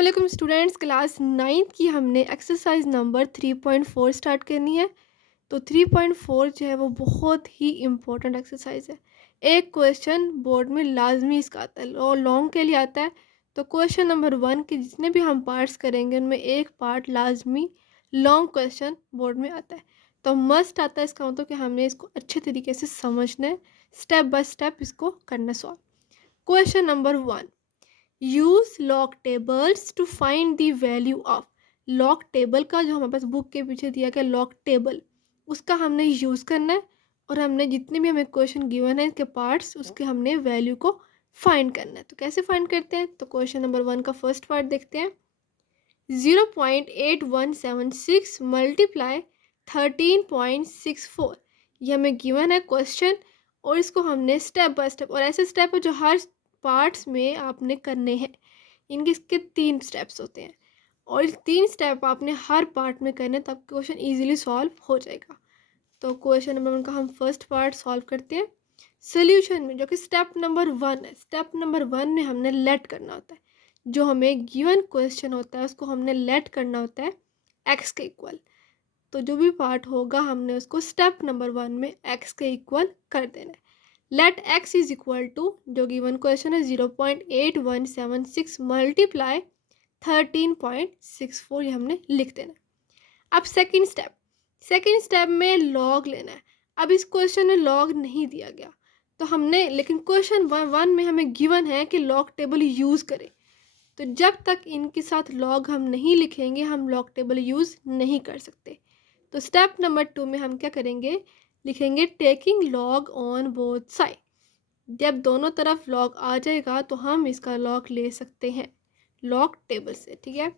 वालेकुम students, class 9th की हमने एक्सरसाइज नंबर 3.4 स्टार्ट करनी है। तो 3.4 जो है वो बहुत ही इम्पोर्टेंट एक्सरसाइज है। एक क्वेश्चन बोर्ड में लाजमी इसका आता है और लॉन्ग के लिए आता है। तो क्वेश्चन नंबर 1 के जितने भी हम पार्ट्स करेंगे उनमें एक पार्ट लाजमी लॉन्ग क्वेश्चन बोर्ड में आता है। तो मस्ट आता है, इसका मतलब कि हमने इसको अच्छे तरीके से समझना है, स्टेप बाय स्टेप इसको करना solve. Question number 1, use log tables two find the value of. Log table का जो हमारे पास बुक के पीछे दिया गया लॉग टेबल, उसका हमने यूज़ करना है और हमने जितने भी हमें क्वेश्चन गिवन है इसके पार्ट्स उसके हमने वैल्यू को फाइंड करना है। तो कैसे फाइंड करते हैं? तो क्वेश्चन नंबर 1 का फर्स्ट पार्ट देखते हैं। 0.8176 मल्टीप्लाई 13.64, ये हमें गिवन है क्वेश्चन और इसको हमने स्टेप बाय स्टेप, और ऐसे स्टेप है जो हर पार्ट्स में आपने करने हैं। इनके इसके 3 स्टेप्स होते हैं और इस 3 स्टेप आपने हर पार्ट में करने, तब क्वेश्चन इजीली सॉल्व हो जाएगा। तो क्वेश्चन नंबर 1 का हम फर्स्ट पार्ट सॉल्व करते हैं। सोल्यूशन में जो कि स्टेप नंबर 1 है, स्टेप नंबर 1 में हमने लेट करना होता है। जो हमें गिवन क्वेश्चन होता है उसको हमने लेट करना होता है एक्स के इक्वल। तो जो भी पार्ट होगा हमने उसको स्टेप नंबर 1 में एक्स के इक्वल कर देना है। Let x is equal to, जो गिवन क्वेश्चन है 0.8176 मल्टीप्लाई 13.64, ये हमने लिख देना है। अब सेकंड स्टेप में लॉग लेना है। अब इस क्वेश्चन में लॉग नहीं दिया गया तो हमने, लेकिन क्वेश्चन 1 में हमें गिवन है कि लॉग टेबल यूज़ करें। तो जब तक इनके साथ लॉग हम नहीं लिखेंगे हम लॉग टेबल यूज़ नहीं कर सकते। तो स्टेप नंबर 2 में हम क्या करेंगे, लिखेंगे taking log on both side. जब दोनों तरफ लॉग आ जाएगा तो हम इसका लॉग ले सकते हैं लॉग टेबल से, ठीक है।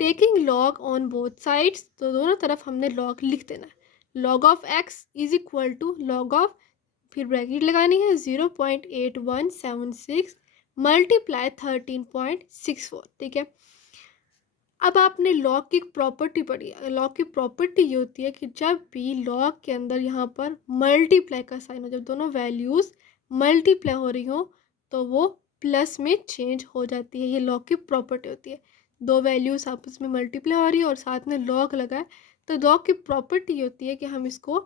Taking log on both sides, तो दोनों तरफ हमने लॉग लिख देना है। Log of x is equal to log of, फिर ब्रैकेट लगानी है 0.8176 मल्टीप्लाई 13.64, ठीक है। अब आपने लॉग की प्रॉपर्टी पढ़ी है। लॉग की प्रॉपर्टी ये होती है कि जब भी लॉग के अंदर यहाँ पर मल्टीप्लाई का साइन हो, जब दोनों वैल्यूज़ मल्टीप्लाई हो रही हो तो वो प्लस में चेंज हो जाती है। ये लॉग की प्रॉपर्टी होती है। दो वैल्यूज़ आपस में मल्टीप्लाई हो रही है और साथ में लॉग लगा है, तो लॉग की प्रॉपर्टी ये होती है कि हम इसको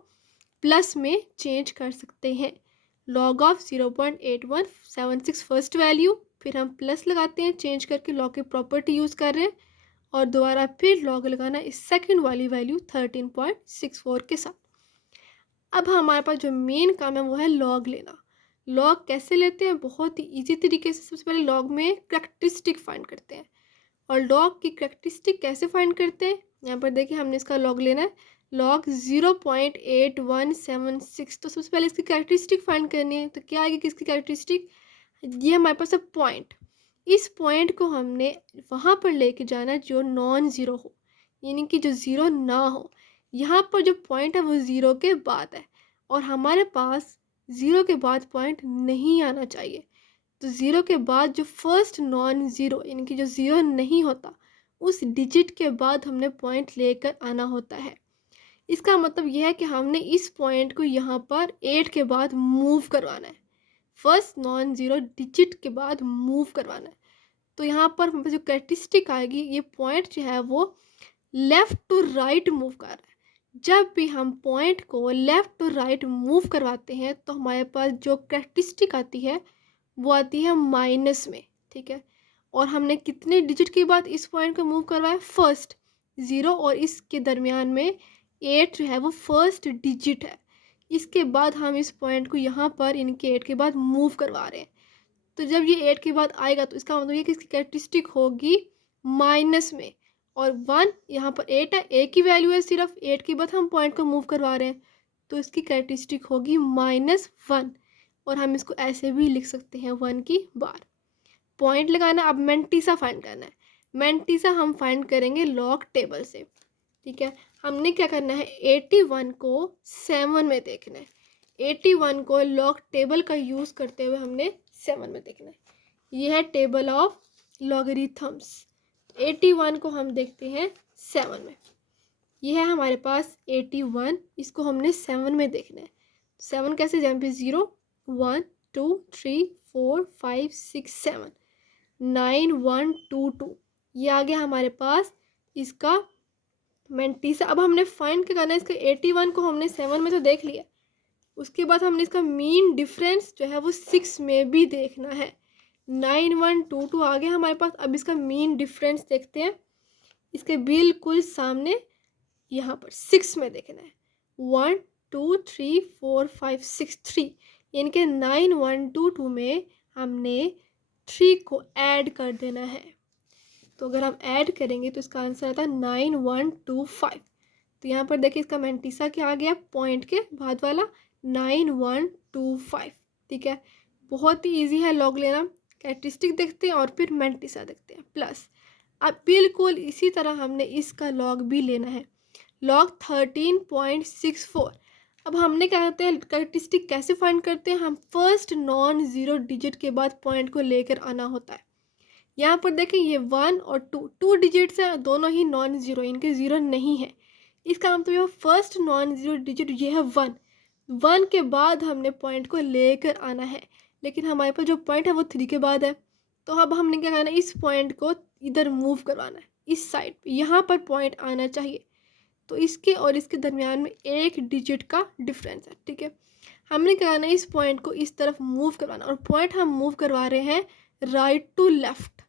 प्लस में चेंज कर सकते हैं। लॉग ऑफ 0.8176 फर्स्ट वैल्यू, फिर हम प्लस लगाते हैं चेंज करके, लॉग की प्रॉपर्टी यूज़ कर रहे हैं, और दोबारा फिर लॉग लगाना इस सेकंड वाली वैल्यू 13.64 के साथ। अब हमारे पास जो मेन काम है वो है लॉग लेना। लॉग कैसे लेते हैं? बहुत ही ईजी तरीके से। सबसे पहले लॉग में करैक्टरिस्टिक फाइंड करते हैं। और लॉग की करैक्टरिस्टिक कैसे फाइंड करते हैं? यहाँ पर देखिए हमने इसका लॉग लेना है, लॉग 0.8176। तो सबसे पहले इसकी करैक्टरिस्टिक फाइंड करनी है। तो क्या आएगी किसकी करैक्टरिस्टिक? ये हमारे पास है पॉइंट। इस पॉइंट को हमने वहाँ पर लेके जाना है जो नॉन ज़ीरो हो, यानी कि जो ज़ीरो ना हो। यहाँ पर जो पॉइंट है वो ज़ीरो के बाद है और हमारे पास ज़ीरो के बाद पॉइंट नहीं आना चाहिए। तो ज़ीरो के बाद जो फर्स्ट नॉन ज़ीरो, यानी कि जो ज़ीरो नहीं होता, उस डिजिट के बाद हमने पॉइंट लेकर आना होता है। इसका मतलब यह है कि हमने इस पॉइंट को यहाँ पर 8 के बाद मूव करवाना है। फर्स्ट नॉन ज़ीरो डिजिट के बाद मूव करवाना है। तो यहाँ पर हमारे पास जो कैरेक्टरिस्टिक आएगी, ये पॉइंट जो है वो लेफ़्ट टू राइट मूव कर रहा है। जब भी हम पॉइंट को लेफ़्ट टू राइट मूव करवाते हैं तो हमारे पास जो कैरेक्टरिस्टिक आती है वो आती है माइनस में, ठीक है। और हमने कितने डिजिट के बाद इस पॉइंट को मूव करवाया? फर्स्ट, ज़ीरो और इसके दरमियान में 8 जो है वो फर्स्ट डिजिट है। इसके बाद हम इस पॉइंट को यहाँ पर इनके 8 के बाद मूव करवा रहे हैं। तो जब ये 8 के बाद आएगा तो इसका मतलब ये कि इसकी कैरेक्टरिस्टिक होगी माइनस में। और 1 यहाँ पर 8 है, एक ही वैल्यू है सिर्फ, 8 के बाद हम पॉइंट को मूव करवा रहे हैं तो इसकी कैरेक्टरिस्टिक होगी -1। और हम इसको ऐसे भी लिख सकते हैं 1 की बार। पॉइंट लगाना। अब मेंटिसा फाइंड करना है। मेंटिसा हम फाइंड करेंगे लॉग टेबल से, ठीक है। हमने क्या करना है, 81 को 7 में देखना है। 81 को लॉग टेबल का यूज़ करते हुए हमने 7 में देखना है। यह है टेबल ऑफ लॉगरिथम्स। 81 को हम देखते हैं 7 में। यह है हमारे पास 81, इसको हमने 7 में देखना है। 7 कैसे? जहाँ पे 0 1 2 3 4 5 6 7 9 1 2 2, ये आ गया हमारे पास इसका मैंटीसा। अब हमने फाइंड क्या करना है, इसका 81 को हमने 7 में तो देख लिया, उसके बाद हमने इसका मीन डिफरेंस जो है वो 6 में भी देखना है। 9122 आ गया हमारे पास। अब इसका मीन डिफरेंस देखते हैं, इसके बिल्कुल सामने यहाँ पर 6 में देखना है। 1 2 3 4 5 6 3, यानी कि 9122 में हमने 3 को ऐड कर देना है। तो अगर हम ऐड करेंगे तो इसका आंसर आता है 9125। तो यहाँ पर देखिए इसका मैंटीसा क्या आ गया, पॉइंट के बाद वाला 9125। ठीक है, बहुत ही ईजी है लॉग लेना। कैरेक्टरिस्टिक देखते हैं और फिर मैंटीसा देखते हैं प्लस। अब बिल्कुल इसी तरह हमने इसका लॉग भी लेना है, लॉग 13.64। अब हमने क्या करते हैं, कैरेक्टरिस्टिक कैसे फाइंड करते हैं, हम फर्स्ट नॉन ज़ीरो डिजिट के बाद पॉइंट को लेकर आना होता है। यहाँ पर देखें ये 1 और 2 डिजिट्स हैं, दोनों ही नॉन ज़ीरो, इनके ज़ीरो नहीं है। इसका मतलब ये फर्स्ट नॉन ज़ीरो डिजिट ये है 1 के बाद हमने पॉइंट को लेकर आना है, लेकिन हमारे पास जो पॉइंट है वो 3 के बाद है। तो अब हमने क्या करना है, इस पॉइंट को इधर मूव करवाना है, इस साइड पे यहाँ पर पॉइंट आना चाहिए। तो इसके और इसके दरमियान में 1 डिजिट का डिफरेंस है। ठीक है, हमने क्या करना है, इस पॉइंट को इस तरफ मूव करवाना, और पॉइंट हम मूव करवा रहे हैं राइट टू लेफ्ट।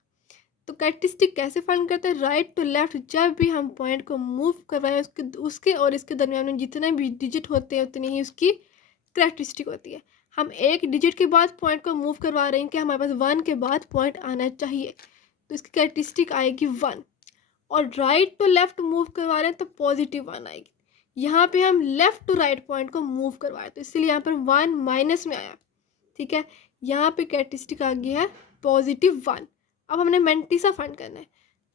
तो कैरेक्टरिस्टिक कैसे फाइंड करते हैं, राइट टू लेफ्ट। जब भी हम पॉइंट को मूव करवाएं उसके और इसके दरमियान में जितने भी डिजिट होते हैं उतनी ही उसकी कैरेक्टरिस्टिक होती है। हम 1 डिजिट के बाद पॉइंट को मूव करवा रहे हैं कि हमारे पास 1 के बाद पॉइंट आना चाहिए, तो इसकी कैरेक्टरिस्टिक आएगी 1। और राइट टू लेफ्ट मूव करवा रहे हैं तो पॉजिटिव 1 आएगी। यहाँ पे हम लेफ्ट टू राइट पॉइंट को मूव करवाए तो इसलिए यहाँ पर 1 माइनस में आया। ठीक है, यहाँ पे कैरेक्टरिस्टिक आ गया है पॉजिटिव 1। अब हमने मैंटीसा फाइंड करना है,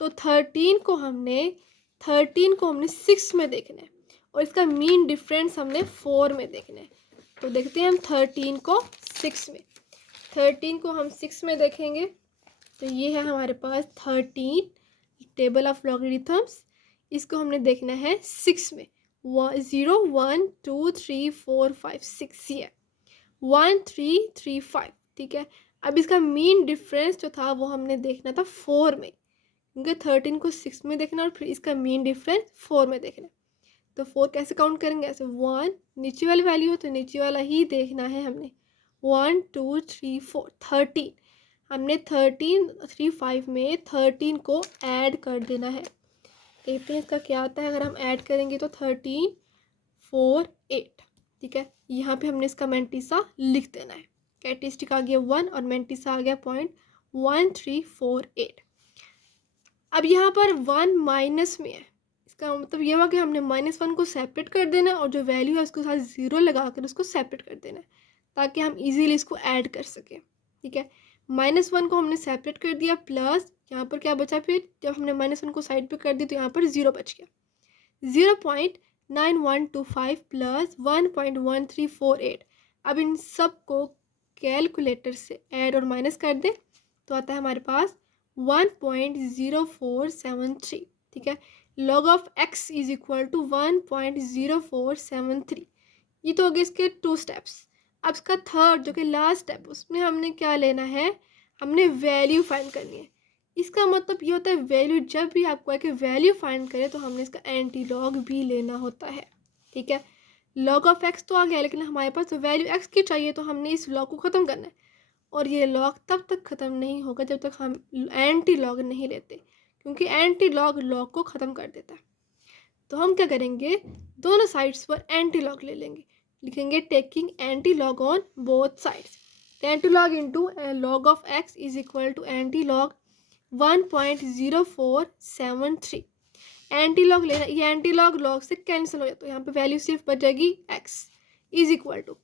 तो 13 को हमने 6 में देखना है, और इसका मीन डिफरेंस हमने 4 में देखना है। तो देखते हैं हम 13 को 6 में, 13 को हम 6 में देखेंगे तो ये है हमारे पास 13 टेबल ऑफ लॉगरिथम्स। इसको हमने देखना है 6 में, 0 1 2 3 4 5 6, ये 1 3 3 5। ठीक है, अब इसका मीन डिफरेंस जो था वो हमने देखना था 4 में, क्योंकि 13 को 6 में देखना और फिर इसका मीन डिफरेंस 4 में देखना। तो 4 कैसे काउंट करेंगे, ऐसे 1 नीचे वाली वैल्यू हो तो नीचे वाला ही देखना है हमने। 1 2 3 4 13, हमने 13 3 5 में 13 को ऐड कर देना है। देखते हैं इसका क्या आता है, अगर हम ऐड करेंगे तो 13 4 8। ठीक है, यहाँ पे हमने इसका मैंटीसा लिख देना है। कैरेक्टरिस्टिक आ गया 1 और मैंटीसा आ गया 0.1348। अब यहाँ पर 1 माइनस में है, इसका मतलब ये हुआ कि हमने -1 को सेपरेट कर देना है और जो वैल्यू है उसके साथ 0 लगाकर उसको सेपरेट कर देना है, ताकि हम इजीली इसको ऐड कर सकें। ठीक है, -1 को हमने सेपरेट कर दिया, प्लस यहाँ पर क्या बचा, फिर जब हमने -1 को साइड पे कर दिया तो यहाँ पर 0 बच गया। 0.9125 प्लस 1.1348। अब इन सब को कैलकुलेटर से ऐड और माइनस कर दें तो आता है हमारे पास 1.0473। ठीक है, log of x is equal to 1.0473। ये तो हो गए इसके 2 स्टेप्स। अब इसका थर्ड जो कि लास्ट स्टेप, उसमें हमने क्या लेना है, हमने वैल्यू फाइंड करनी है। इसका मतलब ये होता है वैल्यू, जब भी आपको एक वैल्यू फाइंड करे तो हमने इसका एंटी लॉग भी लेना होता है। ठीक है, लॉग ऑफ एक्स तो आ गया, लेकिन हमारे पास तो वैल्यू एक्स की चाहिए, तो हमने इस लॉग को ख़त्म करना है। और ये लॉग तब तक ख़त्म नहीं होगा जब तक हम एंटी लॉग नहीं लेते, क्योंकि एंटी लॉग लॉग को ख़त्म कर देता है। तो हम क्या करेंगे, दोनों साइड्स पर एंटी लॉग ले लेंगे, लिखेंगे taking anti log on both sides. Anti log into log of x is equal to anti log 1.0473। Anti log लेना, ये एंटी लॉग लॉग से कैंसिल हो जाता है, तो यहाँ पे वैल्यू सिर्फ बचेगी x इज इक्वल टू।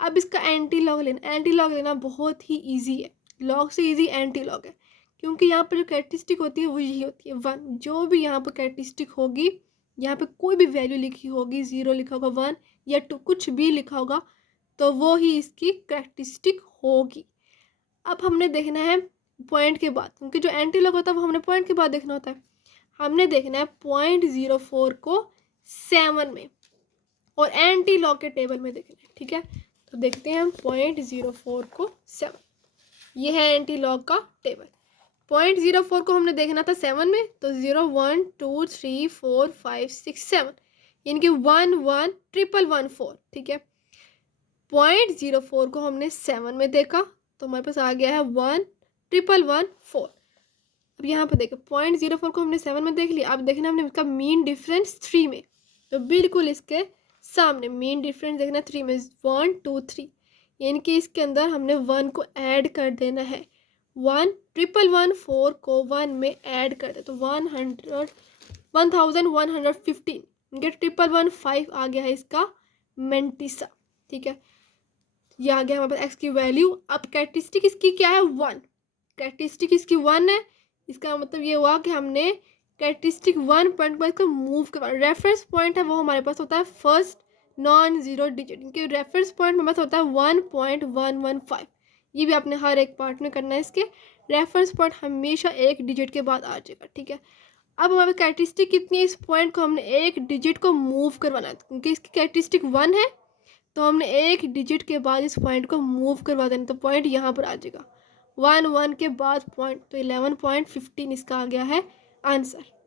अब इसका एंटी लॉग लेना, एंटी लॉग लेना बहुत ही इजी है, लॉग से इजी एंटी लॉग है, क्योंकि यहाँ पर जो कैरेक्टरिस्टिक होती है वो यही होती है 1। जो भी यहाँ पर कैरेक्टरिस्टिक होगी, यहाँ पे कोई भी वैल्यू लिखी होगी, 0 लिखा होगा, 1 या 2 कुछ भी लिखा होगा, तो वो ही इसकी कैरेक्टरिस्टिक होगी। अब हमने देखना है पॉइंट के बाद, क्योंकि जो एंटी लॉग होता है वो हमने पॉइंट के बाद देखना होता है। हमने देखना है 0.04 को 7 में और एंटी लॉग के टेबल में देखना है। ठीक है, तो देखते हैं हम 0.04 को 7, ये है एंटी लॉग का टेबल। 0.04 को हमने देखना था 7 में, तो 0 1 2 3 4 5 6 7, यानी कि 1 1 ट्रिपल 1 4, ठीक है। 0.04 को हमने 7 में देखा, तो हमारे पास आ गया है 1 ट्रिपल 1 4। अब यहाँ पर देखो 0.04 को हमने 7 में देख लिया, अब देखना हमने इसका मीन डिफरेंस 3 में, तो बिल्कुल इसके सामने मीन डिफरेंस देखना 3 में, 1 2 3, यानी कि इसके अंदर हमने 1 को ऐड कर देना है। 1 ट्रिपल 1 4 को 1 में ऐड कर दे, तो 1115, इनके ट्रिपल 1 5 आ गया है इसका मेंटिसा, ठीक है। ये आ गया हमारे पास एक्स की वैल्यू। अब कैरेक्टरिस्टिक इसकी क्या है, 1, कैरेक्टरिस्टिक इसकी 1 है। इसका मतलब ये हुआ कि हमने कैरेक्टरिस्टिक 1 पॉइंट पर इसको मूव करवा, रेफरेंस पॉइंट है वो हमारे पास होता है फर्स्ट नॉन जीरो डिजिट, इनके रेफरेंस पॉइंट हमारे पास होता है 1.115। ये भी आपने हर एक पार्ट में करना है, इसके रेफरेंस पॉइंट हमेशा एक डिजिट के बाद आ जाएगा, ठीक है। अब हमारे कैरेक्टरिस्टिक कितनी है, इस पॉइंट को हमने एक डिजिट को मूव करवाना है, क्योंकि इसकी कैरेक्टरिस्टिक 1 है, तो हमने एक डिजिट के बाद इस पॉइंट को मूव करवा देना, तो पॉइंट यहाँ पर आ जाएगा 1 1 के बाद पॉइंट, तो 11.15 इसका आ गया है आंसर।